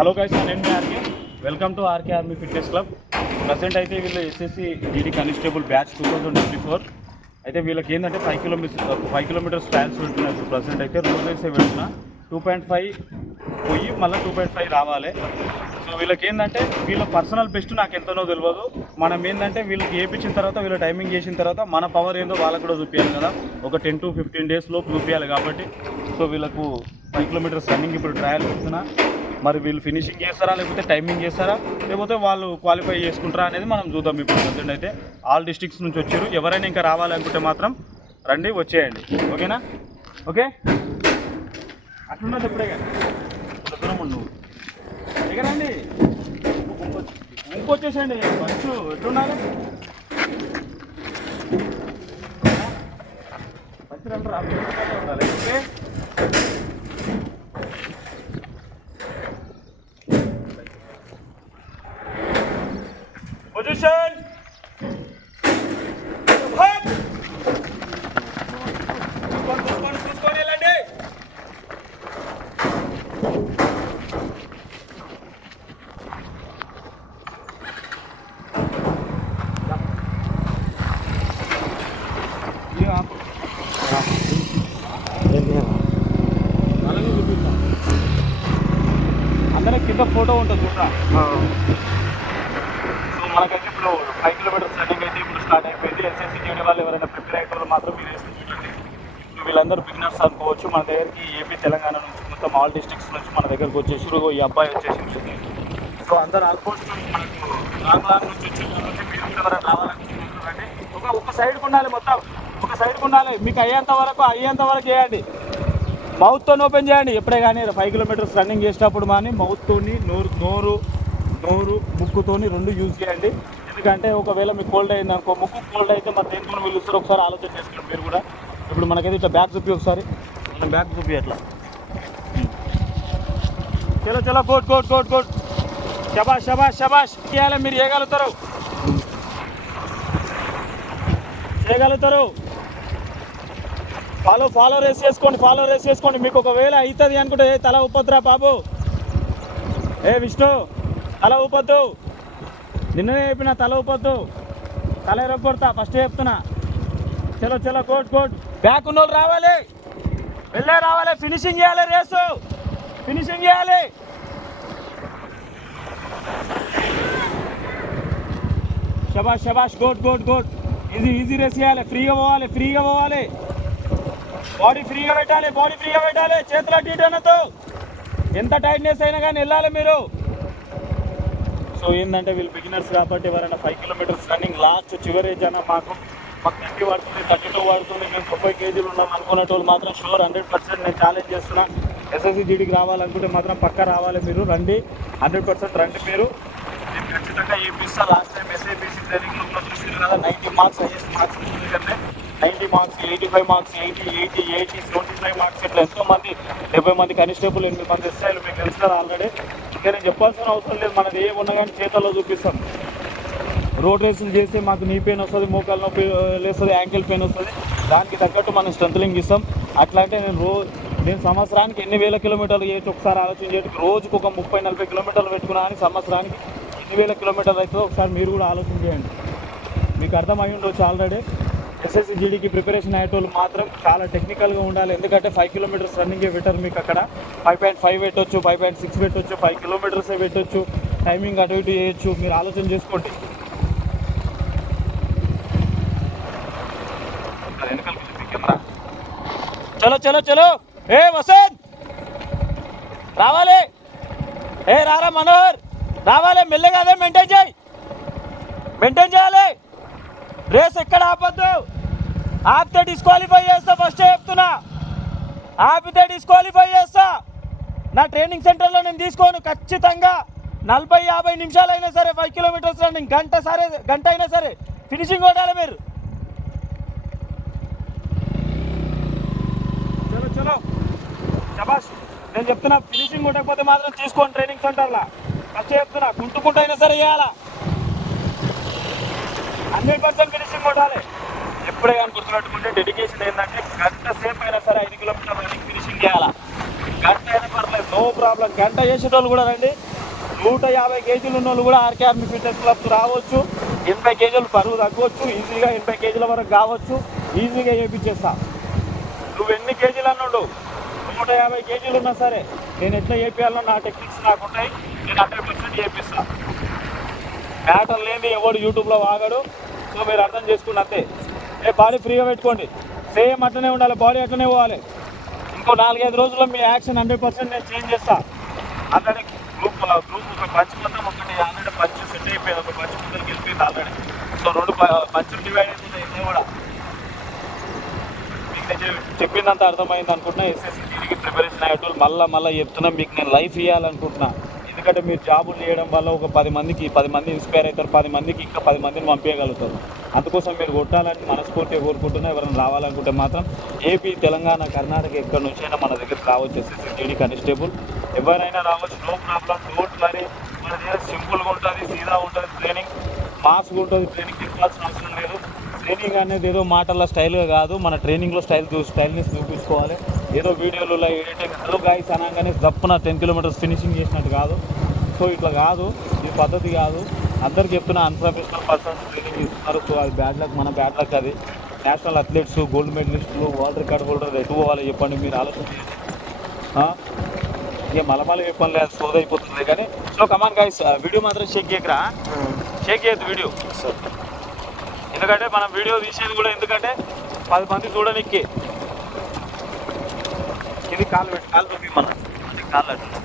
Hello guys, నేను మీ RK. Welcome to RK army fitness club. Present అయితే వీళ్ళు ఎస్ఎస్సి జీడీ కానిస్టేబుల్ బ్యాచ్ 2024. అయితే వీళ్ళకి ఏంటంటే 5 కిలోమీటర్స్ ట్రయల్స్ పెడుతున్నాయి. ఇప్పుడు ప్రజెంట్ అయితే రోడ్ రేస్ పెడుతున్నా. 2.5 పోయి మళ్ళీ 2.5 రావాలి. సో వీళ్ళకి ఏంటంటే వీళ్ళ పర్సనల్ బెస్ట్ నాకు ఎంతనో తెలియదు. మనం ఏంటంటే వీళ్ళకి వేయించిన తర్వాత వీళ్ళ టైమింగ్ చేసిన తర్వాత మన పవర్ ఏందో వాళ్ళకు కూడా చూపించాలి కదా. ఒక 10 to 15 days లోపు చూపించాలి కాబట్టి సో వీళ్ళకు 5 కిలోమీటర్స్ రన్నింగ్ ఇప్పుడు ట్రయల్ పెడుతున్నా. మరి వీళ్ళు ఫినిషింగ్ చేస్తారా, లేకపోతే టైమింగ్ చేస్తారా, లేకపోతే వాళ్ళు క్వాలిఫై చేసుకుంటారా అనేది మనం చూద్దాం. ఇప్పుడు ప్రజెంట్ అయితే ఆల్ డిస్ట్రిక్ట్స్ నుంచి వచ్చారు. ఎవరైనా ఇంకా రావాలనుకుంటే మాత్రం రండి, వచ్చేయండి. ఓకేనా? ఓకే, అట్లున్నది ఎప్పుడే కానీ దూరం నువ్వు ఎగరండి, ఇంకొచ్చేసండి. ఫస్ట్ ఎట్లున్నారు ఫస్ట్ రండి, ఉండాలి. ఓకే, పొజిషన్ చూసుకొని వెళ్ళండి. అందరూ కింద ఫోటో ఉంటుంది చూడరా. సో మనకైతే ఇప్పుడు 5 కిలోమీటర్స్ రన్నింగ్ అయితే ఇప్పుడు స్టార్ట్ అయిపోయింది. ఎస్ఎస్సి జీడీ వాళ్ళు ఎవరైనా ప్రిపేర్ అయ్యే వాళ్ళు మాత్రం మీరు వేసి చూడండి. వీళ్ళందరూ బిగినర్స్ అనుకోవచ్చు. మన దగ్గరికి ఏపీ తెలంగాణ నుంచి మొత్తం ఆల్ డిస్ట్రిక్ట్స్ నుంచి మన దగ్గరకు వచ్చేసి ఈ అబ్బాయి వచ్చేసి. సో అందరూ ఆల్మోస్ట్ మనకు లాంగ్ నుంచి వచ్చారు కాబట్టి మీరు ఎవరైనా రావాలనుకుంటున్నారంటే ఒక సైడ్కి ఉండాలి, మొత్తం ఒక సైడ్కి ఉండాలి. మీకు అయ్యేంత వరకు చేయండి. మౌత్తో ఓపెన్ చేయండి ఎప్పుడే కానీ. 5 కిలోమీటర్స్ రన్నింగ్ చేసేటప్పుడు కానీ మౌత్తోని నోరు ముక్కుతోని 2 యూజ్ చేయండి. ఎందుకంటే ఒకవేళ మీకు కోల్డ్ అయింది అనుకో, ముక్కు కోల్డ్ అయితే మరి దేనితో పిలుస్తారు ఒకసారి ఆలోచన చేసుకోండి మీరు కూడా. ఇప్పుడు మనకైతే ఇట్లా బ్యాక్ చూపి, ఒకసారి మనం బ్యాక్ చూపి అట్లా. చలో కోట్ శబాష్ చేయాలి. మీరు చేయగలుగుతారు. ఫాలో రేస్ చేసుకోండి. మీకు ఒకవేళ అవుతుంది అనుకుంటే తల ఊపొద్దురా బాబు. విష్ణు, తల ఊపొద్దు. నిన్ననే చెప్పిన తల ఊపొద్దు, తల ఎరగొడతా. ఫస్ట్ చెప్తున్నా. చలో కోట్. బ్యాక్ ఉన్న వాళ్ళు రావాలి, రావాలి. ఫినిషింగ్ చేయాలి, రేసు ఫినిషింగ్ చేయాలి. శబాష్ కోట్. ఈజీ రేస్ చేయాలి. ఫ్రీగా పోవాలి. బాడీ ఫ్రీగా పెట్టాలి. చేతుల టీటనతో ఎంత టైట్నెస్ అయినా కానీ వెళ్ళాలి మీరు. సో ఏంటంటే వీళ్ళు బిగినర్స్ కాబట్టి ఎవరైనా 5 కిలోమీటర్స్ రన్నింగ్ లాస్ట్ చివరి జన మాకు 30 పడుతుంది, 32 పడుతుంది, మేము 30 కేజీలు ఉన్నాం అనుకునేట వాళ్ళు మాత్రం షూర్ 100% నేను ఛాలెంజ్ చేస్తున్నా. ఎస్ఎస్సి జీడీకి రావాలనుకుంటే మాత్రం పక్కా రావాలి. మీరు రండి, 100% రండి. మీరు నేను ఖచ్చితంగా ఏపీస్తా. లాస్ట్ టైం ఎస్ఐబీసీ ట్రైనింగ్లో చూసారు కదా, 90 మార్క్స్ హైయెస్ట్ మార్క్స్ ఎందుకంటే 90 మార్క్స్, 85 మార్క్స్, 80, 75 మార్క్స్ ఇట్లా ఎంతోమంది 70 మంది కానిస్టేబుల్, 8 మంది ఎస్ఐలు మీకు తెలుస్తారు ఆల్రెడీ. ఇంకా నేను చెప్పాల్సిన అవసరం లేదు. మనది ఏమున్నా కానీ చేతల్లో చూపిస్తాం. రోడ్ రేసులు చేస్తే మాకు నీ పెయిన్ వస్తుంది, మోకాలు నొప్పి లేస్తుంది, యాంకిల్ పెయిన్ వస్తుంది. దానికి తగ్గట్టు మనం స్ట్రెంత్లింగ్ ఇస్తాం. అట్లా అంటే నేను సంవత్సరానికి ఎన్ని వేల కిలోమీటర్లు చేయొచ్చు ఒకసారి ఆలోచించేది. రోజుకు ఒక 30-40 కిలోమీటర్లు పెట్టుకున్నా అని సంవత్సరానికి ఎన్ని వేల కిలోమీటర్లు అవుతుందో ఒకసారి మీరు కూడా ఆలోచన చేయండి. మీకు అర్థమై ఉండొచ్చు ఆల్రెడీ. ఎస్ఎస్సి జీడీకి ప్రిపరేషన్ అయ్యేటోళ్ళు మాత్రం చాలా టెక్నికల్గా ఉండాలి. ఎందుకంటే 5 కిలోమీటర్స్ రన్నింగే బెటర్. మీకు అక్కడ 5.5 పెట్టవచ్చు, 5.6 పెట్టవచ్చు, 5 కిలోమీటర్సే పెట్టవచ్చు. టైమింగ్ అటు ఇటు చేయొచ్చు. మీరు ఆలోచన చేసుకోండి. చలో వసంత్ రావాలి. రారా మనోహర్ రావాలి. మెల్లగానే మెయింటైన్ చేయాలి. రేస్ ఎక్కడ ఆపద్దు. ఆపితే డిస్క్వాలిఫై చేస్తా. ఫస్ట్ చెప్తున్నా, ఆపితే డిస్క్వాలిఫై చేస్తా. నా ట్రైనింగ్ సెంటర్లో నేను తీసుకోను. ఖచ్చితంగా 40-50 నిమిషాలు అయినా సరే 5 కిలోమీటర్స్ రన్నింగ్, గంట అయినా సరే ఫినిషింగ్ కొట్టాలి మీరు. చలో శబాష్. నేను చెప్తున్నా, ఫినిషింగ్ కొట్టకపోతే మాత్రం తీసుకోండి ట్రైనింగ్ సెంటర్లో. ఫస్ట్ చెప్తున్నా, కుంటుకుంటూ అయినా సరే చేయాలా. 100% ఫినిషింగ్ కొట్టాలి. ఎప్పుడే కానీ గుర్తుపెట్టుకుంటే డెడికేషన్ ఏంటంటే గంట సేపు అయినా సరే 5 కిలోమీటర్లు రన్నింగ్ ఫినిషింగ్ చేయాలా. గంట అయినా పర్లేదు, నో ప్రాబ్లం. గంట చేసేటోళ్ళు కూడా రండి. 150 కేజీలు ఉన్న వాళ్ళు కూడా ఆర్కే ఆర్మీ ఫిట్నెస్ క్లబ్కి రావచ్చు. 80 కేజీలు బరువు తగ్గవచ్చు, ఈజీగా 80 కేజీల వరకు కావచ్చు, ఈజీగా చేయించేస్తా. నువ్వు ఎన్ని కేజీలు అన్నాడు, 150 కేజీలు ఉన్నా సరే నేను ఎట్లా చేయించాలో నా టెక్నిక్స్ నాకు ఉంటాయి, నేను 100% చేయిస్తా. మ్యాటర్ లేని ఎవడు యూట్యూబ్లో వాగాడు. సో మీరు అర్థం చేసుకున్నట్టే. బాడీ ఫ్రీగా పెట్టుకోండి, సేమ్ అట్లనే ఉండాలి, బాడీ అట్లనే పోవాలి. ఇంకో 4-5 రోజుల్లో మీ యాక్షన్ 100% నేను చేంజ్ చేస్తా. ఆల్రెడీ గ్రూప్ ఒక పంచ్ మొత్తం ఒకటి ఆల్రెడీ పంచ్ సెట్ అయిపోయింది, ఒక పంచ్ మొత్తం గెలిపింది ఆల్రెడీ. సో 2 పంచులు డివైడ్ అయిపోతాయి. ఇదే కూడా మీకు నేను చెప్పిందంతా అర్థమైంది అనుకుంటున్నా. ఎస్ఎస్సి దీనికి ప్రిపరేషన్ అయ్యేటోళ్ళు మళ్ళీ చెప్తున్నా, మీకు నేను లైఫ్ ఇవ్వాలనుకుంటున్నా. ఎందుకంటే మీరు జాబులు చేయడం వల్ల ఒక 10 మంది ఇన్స్పైర్ అవుతారు, 10 మందికి ఇంకా 10 మందిని పంపించగలుగుతారు. అందుకోసం మీరు కొట్టాలని మనస్ఫూర్తిగా కోరుకుంటున్నా. ఎవరైనా రావాలనుకుంటే మాత్రం ఏపీ, తెలంగాణ, కర్ణాటక ఎక్కడి నుంచైనా మన దగ్గర రావచ్చు. ఎస్ఎస్సి జీడీ కానిస్టేబుల్ ఎవరైనా రావచ్చు, నో ప్రాబ్లం. డోంట్ వరీ, మన దగ్గర సింపుల్గా ఉంటుంది, సీదా ఉంటుంది ట్రైనింగ్, మాస్గా ఉంటుంది ట్రైనింగ్. చెప్పాల్సిన అవసరం లేదు. ట్రైనింగ్ అనేది ఏదో మాటల్లో స్టైల్గా కాదు, మన ట్రైనింగ్లో స్టైల్ని చూపించుకోవాలి. ఏదో వీడియోలలో ఎడిటింగ్ హలో గాయస్ అనగానే దప్పున 10 కిలోమీటర్స్ ఫినిషింగ్ చేసినట్టు కాదు. సో ఇట్లా కాదు, ఇది పద్ధతి కాదు. అందరికి చెప్తున్నా, అన్ప్రొఫెషనల్ పర్సన్స్ ట్రైనింగ్ ఇస్తున్నారు. సో అది బ్యాడ్ లక్, మన బ్యాడ్ లక్ అది. నేషనల్ అథ్లెట్స్, గోల్డ్ మెడలిస్టులు, వరల్డ్ రికార్డ్ హోల్డర్ ఎటు పోవాలి చెప్పండి, మీరు ఆలోచన చేయండి. ఇక మలమల చెప్పండి, లేదు సోద అయిపోతుంది. కానీ సో కమాన్ గాయస్, వీడియో మాత్రం షేక్ చేయకరా, షేక్ చేయద్దు వీడియో. ఎందుకంటే మనం వీడియో తీసేది కూడా ఎందుకంటే 10 మంది చూడడానికి. ఇది కాలు పెట్టి కాలు చూపిమన్నా, అది కాళ్ళు అట్లా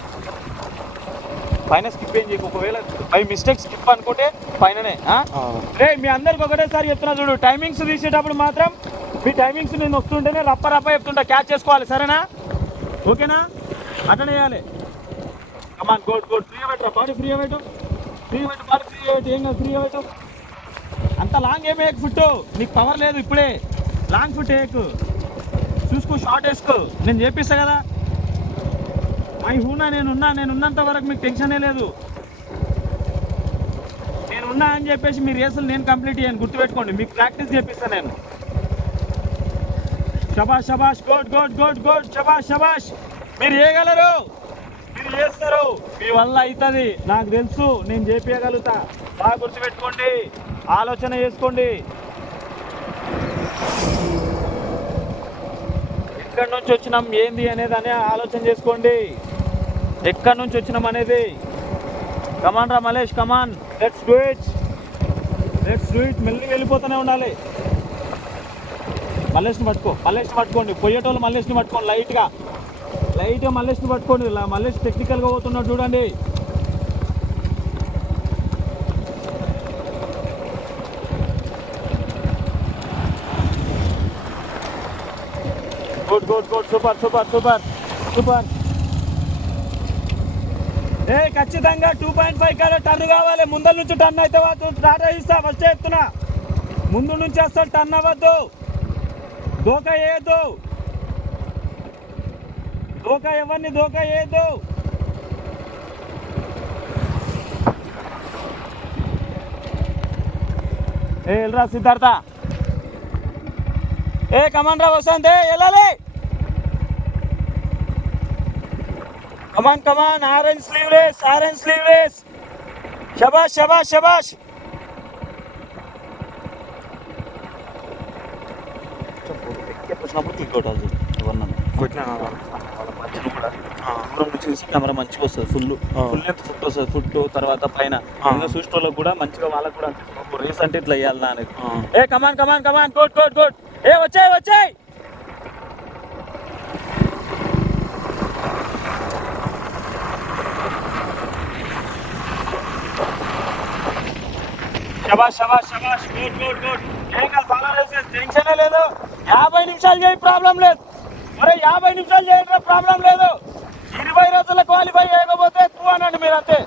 పైన స్కిప్ ఏం చేయకు. ఒకవేళ బై మిస్టేక్ స్కిప్ అనుకుంటే పైననే. రే మీ అందరికి ఒకటేసారి చెప్తున్నా చూడు, టైమింగ్స్ తీసేటప్పుడు మాత్రం మీ టైమింగ్స్ నేను వస్తుంటేనే రప్ప చెప్తుంటా, క్యాచ్ చేసుకోవాలి, సరేనా? ఓకేనా? అటెండ్ చేయాలి. కమాన్ గోడ్ ఫ్రీగా పెట్టు, బాడీ ఫ్రీగా పెట్టు, బాడీ ఫ్రీగా పెట్టు, ఏం కాదు ఫ్రీగా పెట్టు. అంత లాంగ్ ఏమి వేయకు ఫుట్, నీకు పవర్ లేదు ఇప్పుడే. లాంగ్ ఫుట్ వేయకు, చూసుకో, షార్ట్ వేసుకో, నేను చేపిస్తా కదా. నేనున్నంత వరకు మీకు టెన్షనే లేదు. నేనున్నా అని చెప్పేసి మీ రేసులు నేను కంప్లీట్ చేయను, గుర్తుపెట్టుకోండి. మీకు ప్రాక్టీస్ చేపిస్తాను నేను. శబాష్ గుడ్ శబాష్. మీరు చేయగలరు, మీరు చేస్తారు, మీ వల్ల అవుతుంది. నాకు తెలుసు, నేను చేపించగలుగుతా. బాగా గుర్తుపెట్టుకోండి, ఆలోచన చేసుకోండి. ఎక్కడి నుంచి వచ్చినాం ఏంది అనేది ఆలోచన చేసుకోండి. ఎక్కడి నుంచి వచ్చినాం అనేది. కమాన్ రా మలేష్, కమాన్, లెట్స్ డూ ఇట్. మెల్లి వెళ్ళిపోతూనే ఉండాలి. మల్లేష్ని పట్టుకోండి. పోయేటోళ్ళు మల్లేష్ని పట్టుకోండి, లైట్గా మల్లేష్ని పట్టుకోండి. మల్లేష్ టెక్నికల్గా పోతున్నాడు చూడండి. Good super. ఖచ్చితంగా 2.5 కాడ టర్న్ కావాలి. ముందర నుంచి టర్న్ అయితే స్టార్ట్ ఇస్తా. ఫస్ట్ చెప్తున్నా, ముందు నుంచి వస్తాడు, టర్న్ అవ్వద్దు, దోకా వేయద్దు, ఎవరిని దోకా వేయద్దు. వెళ్ళరా సిద్ధార్థ, కమాన్ రా వసంత్, వెళ్ళాలి. కమాన్ ఆరెంజ్ స్లీవ్లెస్. శబాష్. కెమెరా మంచిగా వస్తుంది, ఫుల్ లెంత్ ఫుట్ వస్తుంది. ఫుట్ తర్వాత పైన చూసేటోళ్ళకి కూడా మంచిగా, వాళ్ళకి కూడా రేస్ అంటే ఇట్లా వేయాలన్నా అనేది. Come on good. వచ్చాయి. శబాష్ గుడ్. ఏం కాదు, ఫాలో రేసెస్, టెన్షనే లేదు. 50 నిమిషాలు చేయి, ప్రాబ్లం లేదు. 50 నిమిషాలు చేయండి, ప్రాబ్లం లేదు. 20 రోజుల క్వాలిఫై చేయకపోతే తూ అనండి మీరు, అంతే.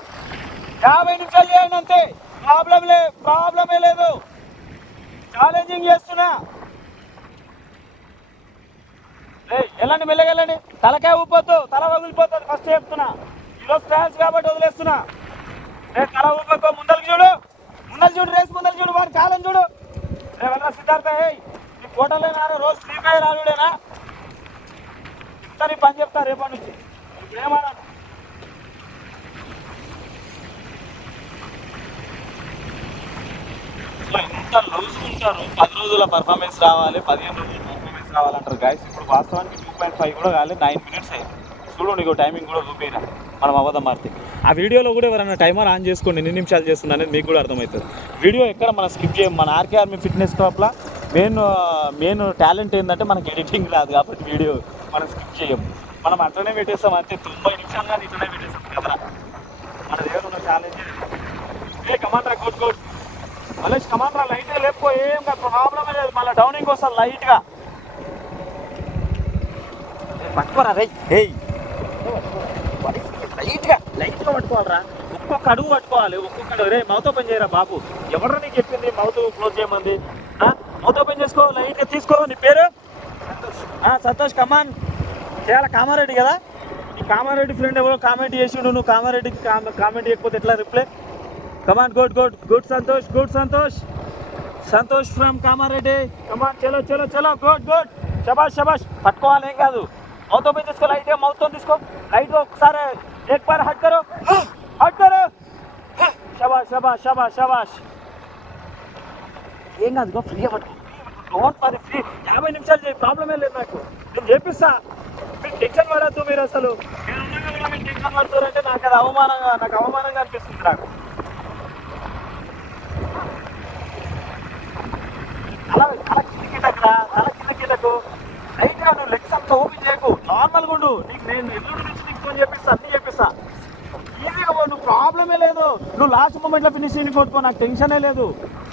50 నిమిషాలు చేయండి, అంతే. ప్రాబ్లమే లేదు. ఛాలెంజింగ్ చేస్తున్నా. వెళ్ళండి, మెల్లగెళ్ళండి. తలకాయ ఊపొద్దు, తల వదిలిపోతుంది. ఫస్ట్ చెప్తున్నా, ఈరోజు ట్రయల్స్ కాబట్టి వదిలేస్తున్నా. తల ఊపొద్దు, ముందరికి చూడు, రేస్ ముందర చూడు, వాడు ఛాలెంజ్ చూడు. వెళ్ళరా సిద్ధార్థ, నీ ఫోటోలేనా రోజు ఫ్రీ ఫైర్ ఆడుడేనా? నీ పని చెప్తా రేపటి నుంచి, ఏమన్నా ఎంత లూజుకుంటారు. 10 రోజుల పర్ఫార్మెన్స్ రావాలి, 15 రోజుల పర్ఫార్మెన్స్ రావాలంటారు గైస్. ఇప్పుడు వాస్తవానికి 2.5 కూడా కాలేదు, 9 minutes అయ్యింది. చూడు నీకు టైమింగ్ కూడా చూపినా మనం అవ్వదాం మారితే. ఆ వీడియోలో కూడా ఎవరైనా టైమర్ ఆన్ చేసుకోండి, ఎన్ని నిమిషాలు చేస్తున్నా అనేది మీకు కూడా అర్థమవుతుంది. వీడియో ఎక్కడ మనం స్కిప్ చేయం. మన ఆర్కే ఆర్మీ ఫిట్నెస్ క్లబ్లో మెయిన్ టాలెంట్ ఏంటంటే మనకి ఎడిటింగ్ రాదు కాబట్టి వీడియో మనం స్కిప్ చేయం. మనం అట్లనే పెట్టేస్తాం అంతే. 90 నిమిషాలు కానీ ఇట్లనే పెట్టేస్తాం కదా. మన దగ్గర ఉన్న ఛాలెంజ్ కమాండ్రా కోట్ మళ్ళీ కమాండ్రా లైట్గా లేపుకో, ఏం ప్రాబ్లమే లేదు. మళ్ళీ డౌనింగ్ వస్తుంది లైట్గా పట్టుకోరా రై. లైట్గా పట్టుకోవాలరా, ఒక్కొక్క అడుగు పట్టుకోవాలి, ఒక్కొక్క అడుగు. రే మౌత్ ఓపెన్ చేయరా బాబు, ఎవరు నీకు చెప్పింది మౌత్ క్లోజ్ చేయమంది? మౌత్ ఓపెన్ చేసుకో, లైట్గా తీసుకో. నీ పేరు సంతోష్. కమాన్ చేయాలి. కామారెడ్డి కదా, ఈ కామారెడ్డి ఫ్రెండ్ ఎవరో కామెంట్ చేసిండు, నువ్వు కామారెడ్డికి కామెంట్ చేయకపోతే ఎట్లా reply? Come on good Santosh from Kamareddy. Come on చలో గుడ్ శబాష్. పట్టుకోవాలి, ఏం కాదు. మౌత్ ఓపెన్ చేసుకో, లైట్గా మౌత్తో తీసుకో, లైట్గా ఒకసారి एक बार हट करो శబాష్. ఏం కాదు, ఫ్రీగా పట్టుకో. ఫ్రీ 50 నిమిషాలు చేయి, ప్రాబ్లమే లేదు నాకు. నేను చేపిస్తా, మీరు టెన్షన్ పడద్దు. మీరు అసలు మీరు టెన్షన్ పడుతారంటే నాకు అది అవమానంగా అనిపిస్తుంది. నాకు తల కిందకు లైట్గా నువ్వు లెగ్స్ అంతా ఓపెన్ చేయకు, నార్మల్గా ఉండు. నీకు నేను ఎల్లుండి నుంచి నీకు ఫోన్ చేపిస్తా, అన్నీ చేపిస్తా. ఈజీగా నువ్వు ప్రాబ్లమే లేదు. నువ్వు లాస్ట్ మూమెంట్లో ఫినిషింగ్ కొట్టుకో, నాకు టెన్షనే లేదు.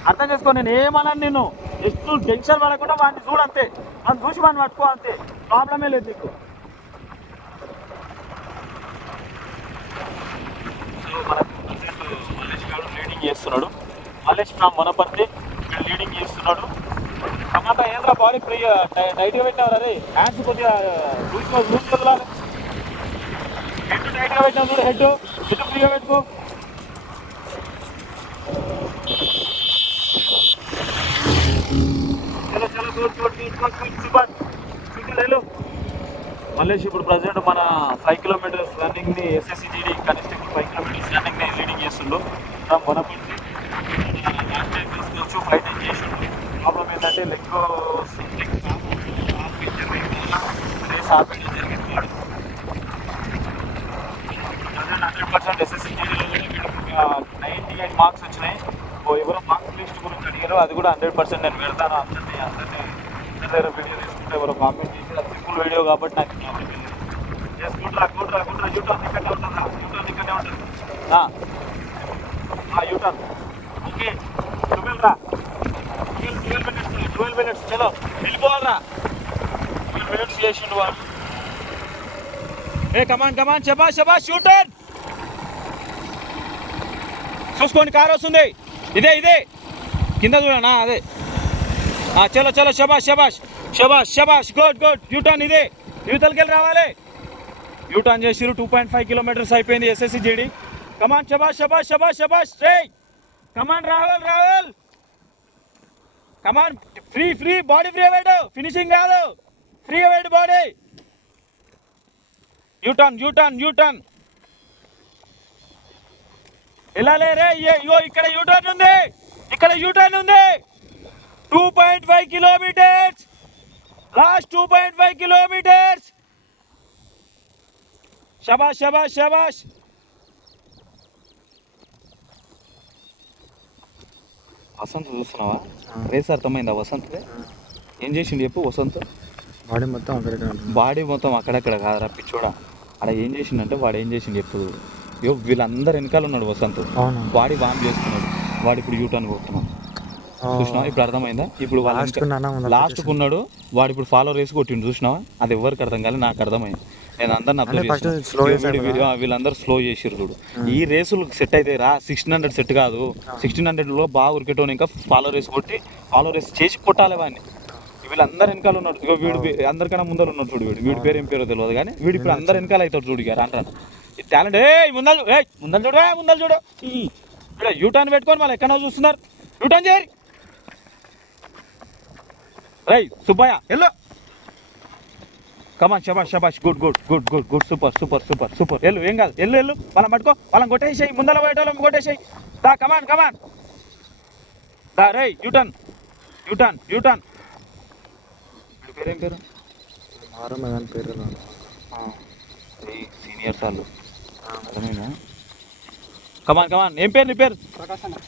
అర్థం చేసుకో, నేను ఏమన్నాను నిన్ను. జస్ట్ నువ్వు టెన్షన్ పడకుండా వాడిని చూడంతే, వాడిని చూసి వాడిని పట్టుకో అంతే, ప్రాబ్లమే లేదు నీకు. మలేష్ గారు లీడింగ్ చేస్తున్నాడు. మలేష్ ఫ్రమ్ వనపర్తి ఇక్కడ లీడింగ్ చేస్తున్నాడు. టమాటా ఏంద్రా బాడీ ఫ్రీగా టైట్గా పెట్టినావు. అదే హ్యాండ్స్ కొద్దిగా లూజ్ వదలాలి. హెడ్ టైట్గా పెట్టినావు చూడు, హెడ్ ఫ్రీగా పెట్టుకో. సూపర్ వెళ్ళు. మలేష్ ఇప్పుడు ప్రజెంట్ మన 5 kilometers రన్నింగ్ని SSCGD కానిస్టేబుల్ 5 kilometers రన్నింగ్ని లీడింగ్ చేస్తుండు. వనపర్తి లాస్ట్ టైం తీసుకొచ్చు, 5 times చేసిండు. ప్రాబ్లం ఏంటంటే లెగ్ రేస్ ఆపేయడం జరిగింది. 100% SSCGDలో 98 మార్క్స్ వచ్చినాయి. ఎవరో మార్క్స్ లిస్ట్ గురించి అడిగారు, అది కూడా 100% నేను పెడతాను. అందరి దగ్గర వీడియో తీసుకుంటే ఎవరో కామెంట్ చేసి, అది సింపుల్ వీడియో కాబట్టి నాకు చేసుకుంటారా యూటర్న్ ఇక్కడే ఉంటుందా? యూటర్న్ ఇక్కడే ఉంటుంది. U turn okay. 12 minutes చలో వెళ్ళిపోవాలరా. 12 minutes చేసిండు వాళ్ళు. కమాన్ శబాష్ యూటర్న్ చూసుకోండి. కారు వస్తుంది, ఇదే కింద చూడనా? అదే చలో శబాష్ గుడ్ యూటర్న్. ఇదే యూతలకి వెళ్ళి రావాలి. యూటర్న్ చేసిరు. 2.5 kilometers అయిపోయింది SSCGD. కమాన్ శబాష్ కమాన్ రాహుల్ కమాన్. ఫ్రీ బాడీ ఫ్రీ అవ్వడు, ఫినిషింగ్ కాదు, ఫ్రీ అవ్వడు బాడీ. యూటర్న్ వెళ్ళాలి రే. ఇగో ఇక్కడ యూటర్న్ ఉంది. 2.5 kilometers, లాస్ట్ 2.5 kilometers. శబాష్. వసంత్ చూస్తున్నావా? రేస్ అర్థమైందా వసంత్? ఏం చేసిండు చెప్పు. వసంత్ బాడీ మొత్తం అక్కడక్కడ కాదురా పిచ్చోడా. అక్కడ ఏం చేసిండంటే వాడు ఏం చేసిండు చెప్పు. వీళ్ళందరూ వెనకాల ఉన్నాడు వసంత్. బాడీ వామ్ చేస్తున్నాడు. వాడు ఇప్పుడు యూటర్న్ పోతున్నాడు. చూసినావా? ఇప్పుడు అర్థమైందా? ఇప్పుడు లాస్ట్కు ఉన్నాడు వాడు. ఇప్పుడు ఫాలో రేస్ కొట్టిండు. చూసినావా? అది ఎవరికి అర్థం కాలేదు, నాకు అర్థమైంది. నేను అందరిని అబ్జర్వ్ చేసిన. వీళ్ళందరూ స్లో చేసిరు చూడు. ఈ రేసులు సెట్ అయితే రా. 1600 సెట్ కాదు. 1600లో బాగా ఉరికేటోని ఇంకా ఫాలో రేస్ చేసి కొట్టాలి వాడిని. వీళ్ళందరూ వెనకాల ఉన్నాడు. ఇక వీడు అందరికన్నా ముందర ఉన్నాడు చూడు. వీడి పేరు ఏం పేరో తెలియదు కానీ వీడు ఇప్పుడు అందరు వెనకాల అవుతాడు చూడు. అంటాను ఈ టాలెంట్. ముందర చూడు. ఇక్కడ యూటర్న్ పెట్టుకొని మళ్ళీ ఎక్కడో చూస్తున్నారు. యూటర్న్ చేయరు. రై సుబ్బయ్య ఎల్లో. కమాన్ శబాష్ గుడ్ సూపర్. ఎల్లు ఏం కాదు. ఎల్లు వాళ్ళని పట్టుకో. వాళ్ళని కొట్టేసేయి. ముందర పోయేటోళ్ళని కొట్టేసేయి. కమాన్ రే యూటర్న్ యూటర్న్ యూటర్న్. పేరేం పేరు? మారమ్మ పేరు సీనియర్స్ వాళ్ళు అర్థమైందా? కమాన్ కమాన్. ఏం పేరు నీ పేరు?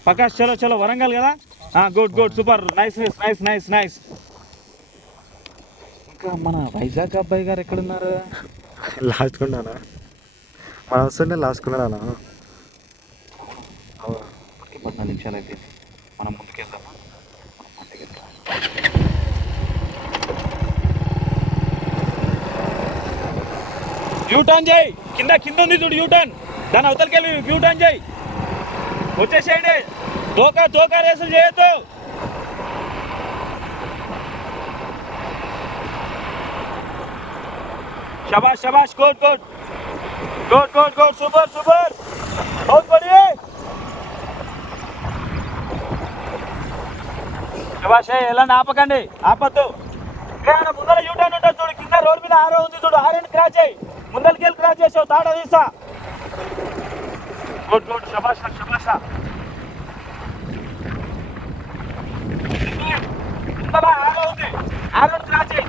ప్రకాష్. చలో చలో వరంగల్ కదా. Good good super nice nice nice nice. ఇంకా మన వైజాగ్ అబ్బాయి గారు ఎక్కడున్నారు? లాస్ట్ కున్నానా మన వస్తుండే లాస్ట్ కున్నానా. 14 నిమిషాలు అయితే మనం ముందుకెళ్దామా? యూటర్న్ చేయి. కింద కింద ఉంది చూడు యూటర్న్. దాని అవతలకి వెళ్ళి యూటర్న్ చేయి. వచ్చేసేయండి. తోక రేసులు చేయొద్దు. శబాష్ శబాష్. Good good good good good super super. బహుత్ బడియా. శబాష్. ఎలా ఆపకండి, ఆపద్దు. ముందర యూటర్న్ ఉంటుంది చూడు. కింద రోడ్ మీద ఆరో ఉంది చూడు. ఆరేని క్రాచ్ చేయి. ముందరికి వెళ్ళి క్రాచ్ చేసావు. తాట తీసా. గుడ్ గుడ్ శబాష్ శబాష్. ఆరో ఉంది. ఆరో క్రాచ్ చేయి.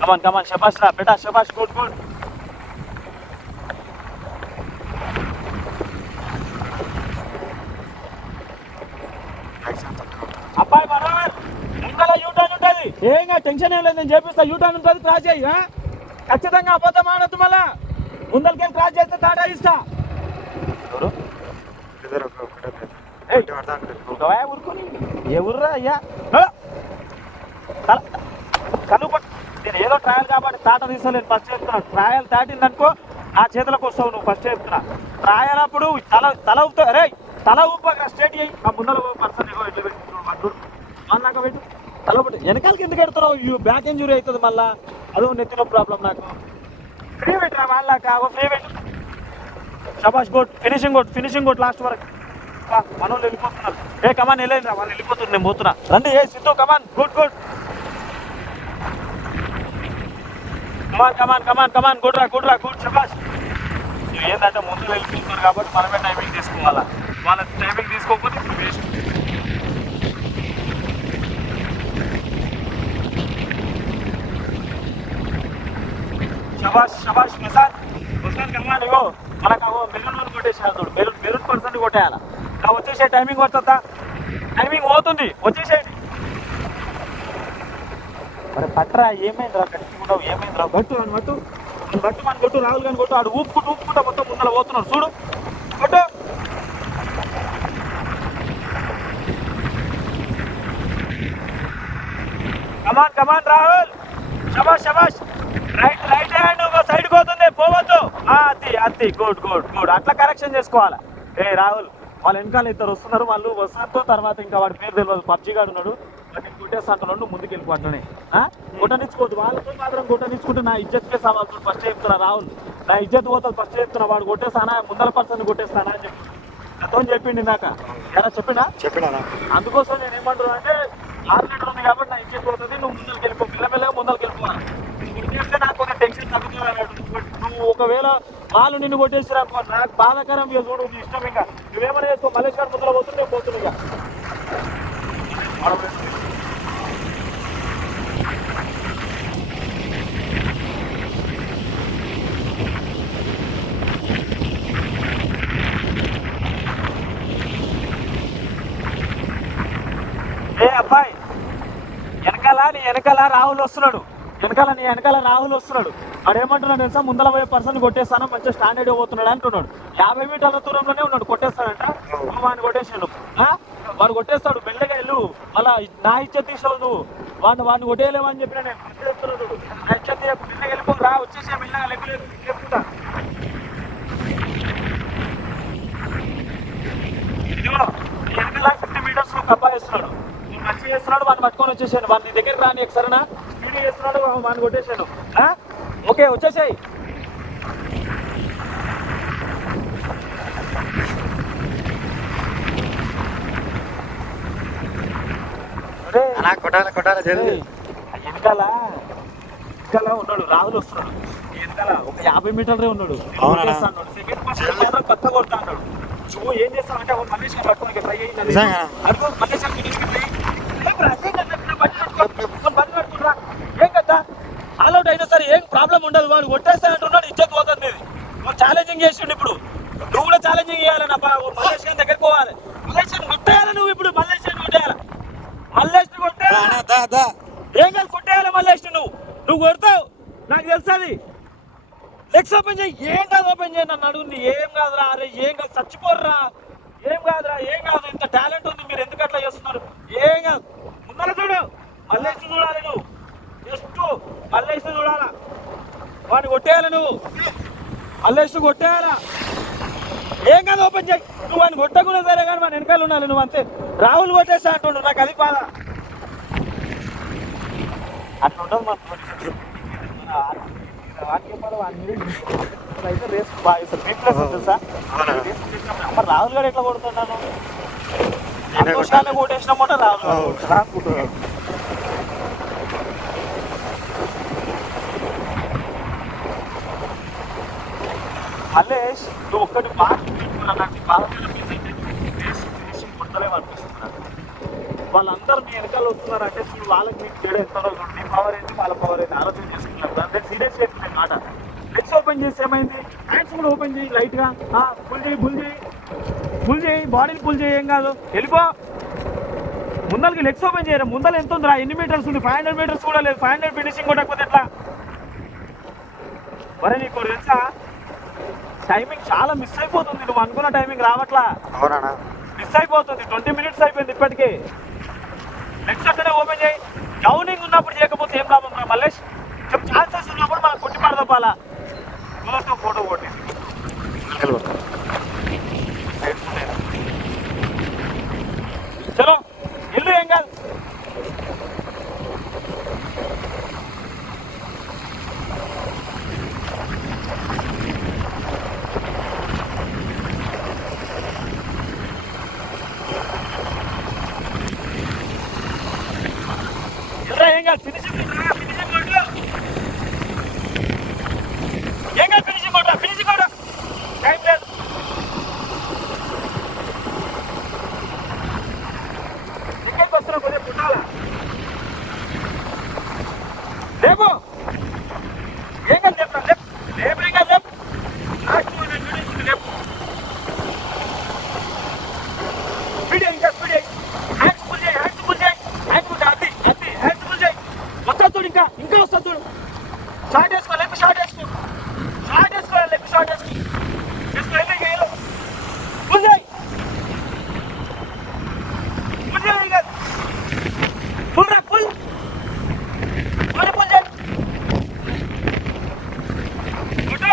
కమాన్ కమాన్ శబాష్ రా బేటా శబాష్. Good good. అబ్బాయి బరాబర్. ముందర యూటర్న్ ఉంటుంది. ఏం టెన్షన్ ఏం లేదు, నేను చేపిస్తా. యూటర్న్ ఉంటుంది, క్రాస్ చేయి. ఖచ్చితంగా అబద్ధం ఆడద్దు. మళ్ళా ముందరికి క్రాస్ చేస్తే టాటా ఇస్తా. ఊరుకొని ఏ ఊర్రా అయ్యా. కలుపు. నేను ఏదో ట్రయల్ కాబట్టి తాట తీసుకోలేదు. ఫస్ట్ చెప్తున్నా, ట్రయల్ దాటిందనుకో నా చేతులకు వస్తావు నువ్వు. ఫస్ట్ చెప్తున్నా, ట్రయల్ అప్పుడు తల ఊపుతావు. రే తల ఊపక స్ట్రేట్ అయ్యి ఆ ముందర పర్సన్ ఎట్లా పెట్టు నాకు పెట్టు. తల పెట్టు. వెనకాలకి ఎందుకు ఎడుతున్నావు? బ్యాక్ ఇంజురీ అవుతుంది మళ్ళా. అదో నెత్తిన ప్రాబ్లం నాకు. ఫ్రీ పెట్టిరా వాళ్ళక. ఫ్రీ పెట్టు. శబాష్. గుడ్. ఫినిషింగ్ కొట్ లాస్ట్ వరకు. మన వాళ్ళు వెళ్ళిపోతున్నారు. ఏ కమాన్ వెళ్ళండి రా. వాళ్ళు వెళ్ళిపోతున్నారు, నేను పోతున్నా. రండి. ఏ Siddhu come on. Good good. Come on good రా గుడ్ శబాష్. ఏంటంటే ముందు వెళ్ళిపోతున్నారు కాబట్టి మనమే టైమింగ్ తీసుకోవాలా. వాళ్ళ టైమింగ్ తీసుకోకపోతే ఇప్పుడు వేస్ట్. శబాష్ ప్రసాద్. కమాన్. ఇగో మనకు మెరూన్ వాళ్ళు కొట్టేసేయాలి చూడు. మెరూన్ పర్సెంట్ కొట్టేయాలా. వచ్చేసే టైమింగ్ పడుతుందా? టైమింగ్ పోతుంది. వచ్చేసేయండి. మరి పట్టరా. ఏమైందిరా కట్టుకుంటావు? ఏమైందిరా? బట్టు మన కొట్టు. రాహుల్ గాని కొట్టు. ఆడు ఊపుకుంటా మొత్తం ముందర పోతున్నాడు చూడు. కొట్టు. కమాన్ రాహుల్. శబాష్. రైట్ హ్యాండ్ సైడ్ పోతుంది, పోవద్దు. అది గుడ్. అట్లా కరెక్షన్ చేసుకోవాలా. ఏ రాహుల్, వాళ్ళ వెనకాల ఇద్దరు వస్తున్నారు. వాళ్ళు వస్తాంతో తర్వాత ఇంకా వాడి పేరు తెలియదు. పబ్జీ గాడు ఉన్నాడు. వాటిని కొట్టేస్తాంటున్నాడు. ముందుకు వెళ్ళిపోతానే. గుట్టనిచ్చుకోవద్దు. వాళ్ళతో మాత్రం గుట్టనిచ్చుకుంటే నా ఇజ్జత్కే సవాల్. ఫస్ట్ చెప్తున్నా రాహుల్, నా ఇజ్జత్ పోతుంది. ఫస్ట్ చెప్తున్నా. వాడు కొట్టేస్తానా, ముందర పర్సన్ కొట్టేస్తానా అని చెప్పి నాతో చెప్పిండి. నాక ఎలా చెప్పినా అందుకోసం నేను ఏమంటున్నా అంటే 6 లీటర్ ఉంది కాబట్టి నా ఇజ్జత్ పోతుంది. నువ్వు ముందరికి వెళ్ళిపో. పిల్లమెల్లగా ముందరికి వెళ్ళిపోవాలి. నీకు చేస్తే నాకు కొంచెం టెన్షన్ తగ్గుతుంది అన్నట్టు. నువ్వు ఒకవేళ వాళ్ళు నిన్ను కొట్టేసిరా నాకు బాధాకరం. ఇక చూడు, నీ ఇష్టం. ఇంకా నువ్వేమైనా చేసుకో. మలేష్ గారు ముందర పోతుంది, నేను పోతుంది. ఇక ఏ అబ్బాయి, నీ వెనకాల రాహుల్ వస్తున్నాడు. నీ వెనకాల రాహుల్ వస్తున్నాడు. వాడు ఏమంటున్నాడు తెలుసా? ముందర పోయే పర్సన్ కొట్టేస్తాను, మంచిగా స్టాండర్డ్ పోతున్నాడు అంటున్నాడు. 50 మీటర్ల దూరంలోనే ఉన్నాడు. కొట్టేస్తాడంట. వాడిని కొట్టేసాడు. వాడు కొట్టేస్తాడు. మెల్లగా వెళ్ళు. మళ్ళా నా ఇజ్జత్ తీసావు నువ్వు. వాడిని కొట్టేయలేవు అని చెప్పిన నేను. చెప్తున్నాడు నా ఇజ్జత్ మెల్లగా వెళ్ళిపో. రా వచ్చేసి మెల్లగా లేపుతా. ఇదిగో వెనకాల 50 మీటర్స్ అబ్బాయి వేస్తున్నాడు. మంచిగా చేస్తున్నాడు. వాడిని పట్టుకొని వచ్చేసాను. వాడిని దగ్గర రాని సరేనా? స్పీడ్ చేస్తున్నాడు. వాడిని కొట్టేశాను. ఓకే వచ్చేసాయి. కొట్టాల వెనకాల ఉన్నాడు. రాహుల్ వస్తున్నాడు. వెనకాల ఒక 50 మీటర్లే ఉన్నాడు. సెకండ్ పర్సన్ కొత్త కొడతా అన్నాడు. నువ్వు ఏం చేస్తావు అంటే మల్లేష్ పట్టుకోనికి ట్రై అయ్యింది నిజంగా అడుగు మల్లేష్ బంద్ పెట్టుకుంటా ఏం కదా ఆల్అౌట్ అయినా సరే ఏం ప్రాబ్లం ఉండదు. వాడు కొట్టేస్తానంటున్నాడు, ఇచ్చేది పోతుంది నీది. నువ్వు ఛాలెంజింగ్ చేసిండు, ఇప్పుడు నువ్వు కూడా ఛాలెంజింగ్ చేయాలి. నా మల్లేష్ గారి దగ్గరికి పోవాలి. మల్లేష్ కొట్టేయాలి నువ్వు, ఇప్పుడు మల్లేష్ కొట్టేయాలి. మల్లేష్ కొట్టేయాలి, ఏం కాదు కొట్టేయాలి మల్లేష్. నువ్వు కొడతావు, నాకు తెలుసది. లెగ్స్ ఓపెన్ చేయి, ఏం కాదు ఓపెన్ చేయి. నన్ను అడుగుంది ఏం కాదురా, అరే ఏం కాదు, చచ్చిపోర్రా, ఏం కాదురా, ఏం కాదు. ఇంత టాలెంట్ ఉంది, మీరు ఎందుకు అట్లా చేస్తున్నారు? ఏం కాదు, ముందర చూడు, మల్లేష్ చూడాలి. నువ్వు జస్ట్ మల్లేష్ చూడాలా, వాడిని కొట్టేయాలి. నువ్వు మల్లేష్ కొట్టేయాలా, ఏం కాదు ఓపెన్ చేయి. నువ్వు వాడిని కొట్టకుండా సరే కానీ వాడి వెనకాల ఉండాలి. నువ్వు అంతే. రాహుల్ కొట్టేస్తా అంటుండు, నాకు అది బాధ. అట్లా ఉంటుంది అయితే రేస్ బాగా రీప్లేస్ ఉంటుంది సార్. మరి రాహుల్ గారు ఎట్లా కొడుతున్నాను, సంతోషాలే కొట్టేసినామట రాహుల్ అనుకుంటున్నాను. మల్లేష్ నువ్వు ఒక్కటి బాగా నాకు బాగా కొడతలేవు అనిపిస్తున్నారు. వాళ్ళందరూ మీ వెనకాల వస్తున్నారు అంటే నువ్వు వాళ్ళకి మీకు తేడా ఎత్తారో, నీ పవర్ ఏంటి వాళ్ళ పవర్ ఏంటి ఆలోచన చేసుకున్నారు. దాంట్లో సీరియస్ చేస్తుంది మాట. లెగ్స్ ఓపెన్ చేసి ఏమైంది, హ్యాండ్స్ కూడా ఓపెన్ చేయి లైట్గా. పుల్ చేయి, పుల్ చేయి, బాడీని పుల్ చేయి, ఏం కాదు. వెళ్ళిపో ముందలకి. లెగ్స్ ఓపెన్ చేయరా, ముందర ఎంత ఉందిరా, ఎన్ని మీటర్స్ ఉంది? 500 మీటర్స్ కూడా లేదు. 500 ఫినిషింగ్ కొట్టకపోతే ఎట్లా? మరి నీకు తెలుసా, టైమింగ్ చాలా మిస్ అయిపోతుంది. నువ్వు అనుకున్న టైమింగ్ రావట్లా, మిస్ అయిపోతుంది. 20 మినిట్స్ అయిపోయింది ఇప్పటికీ. నెక్స్ట్ అక్కడే ఓపెన్ చేయి. డౌనింగ్ ఉన్నప్పుడు చేయకపోతే ఏం లాభం రా మల్లేష్? ఛాన్సెస్ ఉన్నప్పుడు మనం కొట్టి పడదప్పాలా. ఫోటో కొట్టి చలో ఇల్లు, ఏం కాదు. ఏం కాదు, ఫినిషింగ్ కొట్టు, ఏం కాదు, ఫినిషింగ్ కొట్టు, ఫినిషింగ్ కొట్టు, టైం లేదు. ఎక్కడికి వస్తున్నావు, కొద్దిగా పుట్టాలా లేపు, ఏం కాదు, లేపు లేపు, ఏం కాదు, లేపు. లేపు స్పీడ్, ఇంకా స్పీడ్, హ్యాండ్స్ పుల్ చేయి, హ్యాండ్స్ పుల్ చేయి, హ్యాండ్స్ పుల్ చేయి, అది హ్యాండ్స్ పుల్ చేయి. వస్తా చూడు, ఇంకా వస్తా చూడు. షార్ట్ వేసుకో, లెఫ్ట్ షార్ట్ వేసుకో, షార్ట్ వేసుకో, లెఫ్ట్ షార్ట్ వేసుకో, వేసుకో, పుల్ చేయి, పుల్ చేయి, ఇంకా పుల్ రా, పుల్ పుల్ చేయి, కొట్టు.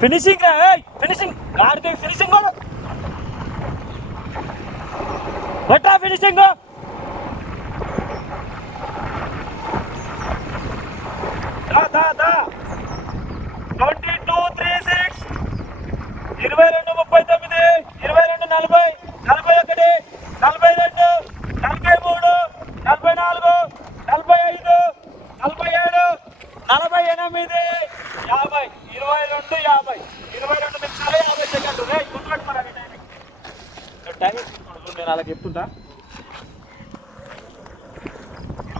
ఫినిషింగ్ రా, ఫినిషింగ్ గాడితే ఫినిషింగ్ బట్రా, ఫినిషింగ్ 22:36, 22:39, 22:40, 41, 42, 43, 44, 45, 47, 48, 50, 22, 22 నిమిషాలు 50 సెకండ్లు. గుర్తుపెట్టుకోవాలి టైమింగ్. నేను అలా చెప్తుంటా.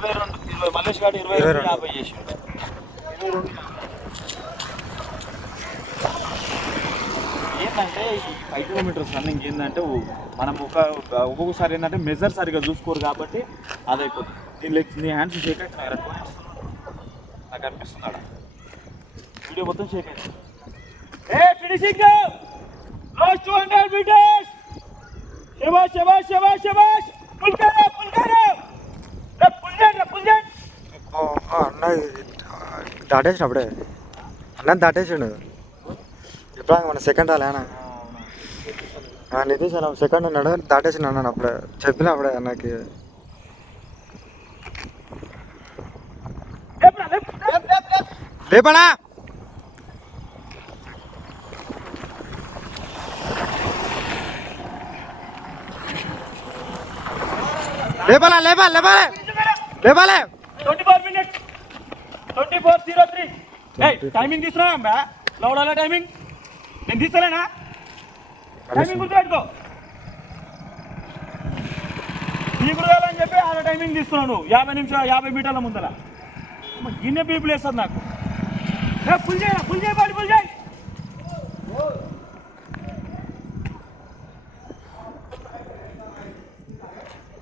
22 మల్లేష్ గారు 22 50 చేసి 22 ఏంటంటే 5 కిలోమీటర్స్ రన్నింగ్ ఏంటంటే మనం ఒక్కొక్కసారి ఏంటంటే మెజర్ సరిగా చూసుకోరు కాబట్టి అది అయిపోతుంది. నీ హ్యాండ్స్ షేక్ అవుతున్నాయి, నాకు అనిపిస్తున్నాడు. వీడియో మొత్తం షేక్ అవుతుంది. Finishing last 200 metres. శబాష్ శబాష్ శబాష్ శబాష్. పుల్ కరో పుల్ కరో, పుల్ చేయండి. అన్న దాటేసినప్పుడే అన్న దాటేసిండు. ఇప్పుడు మన సెకండ్ రాలేనా నితీష్ అన్న సెకండ్ ఉన్నాడు, దాటేసిండు అన్నాను అప్పుడే, చెప్పిన అప్పుడే అన్నకి. లేపనా లేపాలా లేపాలి లేపాలి లేపాలి 24 minutes 24:03. టైమింగ్ తీసుకున్నా లౌడాల టైమింగ్ నేను తీస్తలేనా టైమింగ్ గుర్తుపెట్టుకో నీకు అని చెప్పి ఆ టైమింగ్ తీసుకున్నాను 50 నిమిషాలు 50 మీటర్ల ముందర గిన్నె పీపుల్ వేస్తుంది నాకు ఫుల్ చేయి బాడీ ఫుల్ చేయి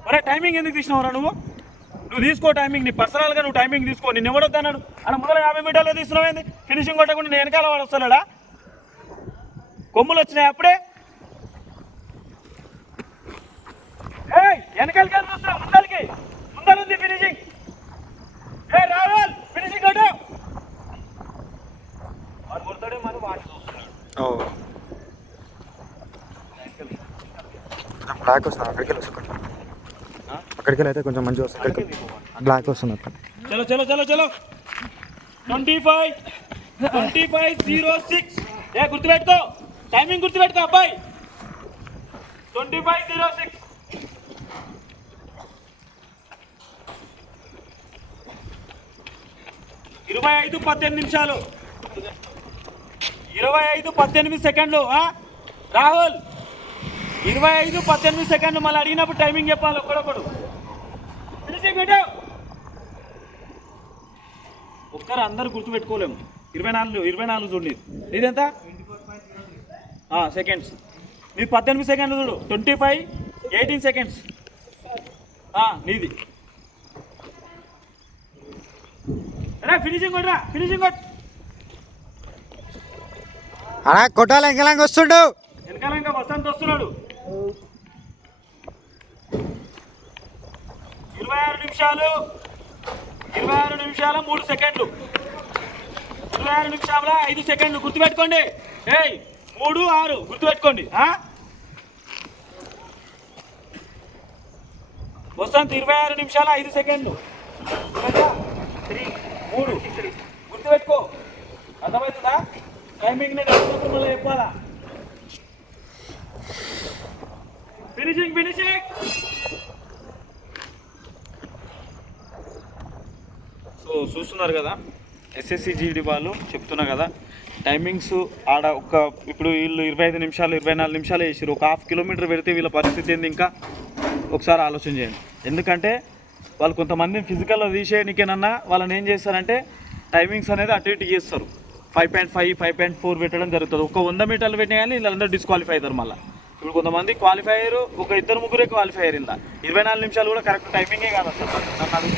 అరే టైమింగ్ ఎందుకు తీసినావురా నువ్వు తీసుకో టైమింగ్ నీ పర్సనల్గా నువ్వు టైమింగ్ తీసుకో నేను ఎవడొద్దన్నాడు అన్న ముందర 50 మీటర్లు తీసుకున్నావు ఫినిషింగ్ కొట్టకుండా నేను వెనకాల వాడు వస్తున్నాడా కొమ్ములు వచ్చినాయి అప్పుడే వెనకాలకి వస్తున్నా ముందరుంది ఫినిషింగ్ రావాలి ఫినిషింగ్ కొట్టు వాడు కొడతాడే మరి వాడిని చూస్తున్నాడు బ్లాక్ వస్తుంది అక్కడికి అయితే కొంచెం మంచిగా వస్తుంది బ్లాక్ వస్తుంది అక్కడ చలో చలో చలో చలో 25:06 గుర్తుపెట్టుకో టైమింగ్ గుర్తుపెట్టుకో అబ్బాయి 25:06 25:18 నిమిషాలు 25:18 సెకండ్లు రాహుల్ 25:18 సెకండ్లు మళ్ళీ అడిగినప్పుడు టైమింగ్ చెప్పాలి ఒక్కడొక్కడు ఫినిషింగ్ పెట్టు ఒక్కరు అందరు గుర్తుపెట్టుకోలేము 24 చూడండి ఇదెంత సెకండ్స్ నీది 18 సెకండ్లు చూడు 25:18 సెకండ్స్ నీది అరే ఫినిషింగ్ కొట్టరా ఫినిషింగ్ కొట్టు అలా కొట్టాలి వెనకాలంగా వస్తుండు వెనకాలంగా వసంత్ వస్తున్నాడు 26 నిమిషాలు 3 సెకండ్లు 26 నిమిషాల 5 సెకండ్లు గుర్తుపెట్టుకోండి 3-6 గుర్తుపెట్టుకోండి వసంత్ 26 నిమిషాల 5 సెకండ్లు 3 గుర్తుపెట్టుకో అర్థమవుతుందా టైమింగ్ నేను మళ్ళీ చెప్పాలా ఫినిషింగ్ సో చూస్తున్నారు కదా ఎస్ఎస్సి జీడి వాళ్ళు చెప్తున్నా కదా టైమింగ్స్ ఆడ ఇప్పుడు వీళ్ళు 25 నిమిషాలు 24 నిమిషాలు వేసారు ఒక ½ కిలోమీటర్ పెడితే వీళ్ళ పరిస్థితి ఏంది ఇంకా ఒకసారి ఆలోచన చేయండి ఎందుకంటే వాళ్ళు కొంతమంది ఫిజికల్లో తీసేయడానికేనన్నా వాళ్ళని ఏం చేస్తారంటే టైమింగ్స్ అనేది అటు ఇటు చేస్తారు 5.5 5.4 పెట్టడం జరుగుతుంది ఒక 100 మీటర్లు పెట్టినా కానీ వీళ్ళందరూ డిస్క్వాలిఫై అవుతారు మళ్ళీ ఇప్పుడు కొంతమంది క్వాలిఫై అయ్యారు ఒక 2-3 క్వాలిఫై అయ్యారు ఇలా 24 నిమిషాలు కూడా కరెక్ట్ టైమింగే కాదు అసలు నన్ను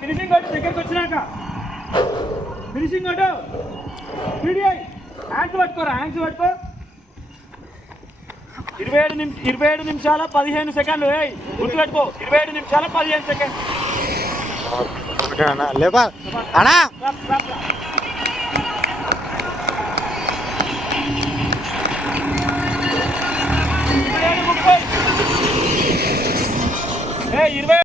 ఫినిషింగ్ కొట్టు దగ్గరికి వచ్చినాక ఫినిషింగ్ కొట్టు హ్యాండ్స్ పట్టుకోరా హ్యాండ్స్ పట్టుకో 27 నిమిషాల 15 సెకండ్లు గుర్తుపెట్టుకో 27 నిమిషాల 15 సెకండ్లు లేపా అన్నా ఏ 20